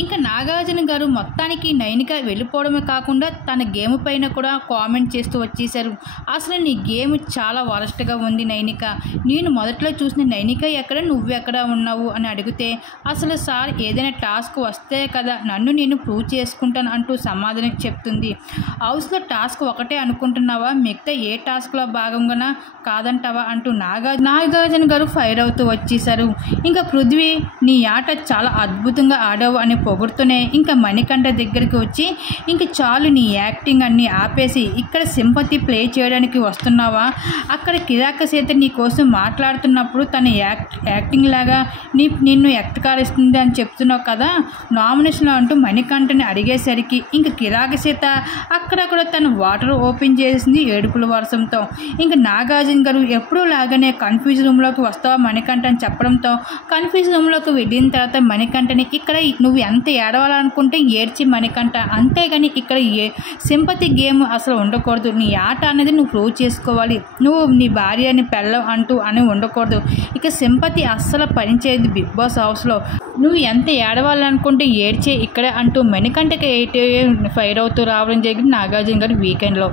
ఇంకా నాగార్జున గారు మొత్తానికి నైనిక వెళ్ళిపోవడమే కాకుండా తన గేమ్ పైన కూడా కామెంట్ చేస్తూ వచ్చేసారు. అసలు నీ గేమ్ చాలా వరస్ట్గా ఉంది నైనిక, నేను మొదట్లో చూసిన నైనిక ఎక్కడ, నువ్వెక్కడ ఉన్నావు అని అడిగితే, అసలు సార్ ఏదైనా టాస్క్ వస్తే కదా నన్ను నేను ప్రూవ్ చేసుకుంటాను అంటూ సమాధానం చెప్తుంది. హౌస్లో టాస్క్ ఒకటే అనుకుంటున్నావా, మిగతా ఏ టాస్క్లో భాగంగా కాదంటావా అంటూ నాగార్జున గారు ఫైర్ అవుతూ వచ్చేసారు. ఇంకా పృథ్వీ నీ ఆట చాలా అద్భుతంగా ఆడావు అని పొగుడుతూనే ఇంకా మణికంఠ దగ్గరికి వచ్చి, ఇంక చాలు నీ యాక్టింగ్ అన్నీ ఆపేసి ఇక్కడ సింపతి ప్లే చేయడానికి వస్తున్నావా, అక్కడ కిరాక సీత నీ కోసం మాట్లాడుతున్నప్పుడు తన యాక్టింగ్ లాగా నిన్ను ఎక్తకారిస్తుంది అని చెప్తున్నావు కదా నామినేషన్లో అంటూ మణికంఠని అడిగేసరికి ఇంక కిరాక సీత అక్కడక్కడ తన వాటర్ ఓపెన్ చేసింది ఏడుపుల వర్షంతో. ఇంకా నాగార్జున గారు ఎప్పుడూ లాగానే కన్ఫ్యూజ్ రూమ్లోకి వస్తావా మణికంఠ అని చెప్పడంతో కన్ఫ్యూజ్ రూమ్లోకి వెళ్ళిన తర్వాత మణికంఠని ఇక్కడ నువ్వు ఎంత ఏడవాలనుకుంటే ఏడ్చి మణికంఠ, అంతేగాని ఇక్కడ సింపతి గేమ్ అసలు ఉండకూడదు, నీ ఆట అనేది నువ్వు ప్రూవ్ చేసుకోవాలి, నువ్వు నీ భార్యని పెళ్ళం అంటూ అని ఉండకూడదు, ఇక సింపతి అస్సలు పనిచేయదు బిగ్ బాస్ హౌస్లో, నువ్వు ఎంత ఏడవాలనుకుంటే ఏడ్చే ఇక్కడ అంటూ మణికంఠకి ఫైర్ అవుతూ రావడం జరిగింది నాగార్జున గారి వీకెండ్లో.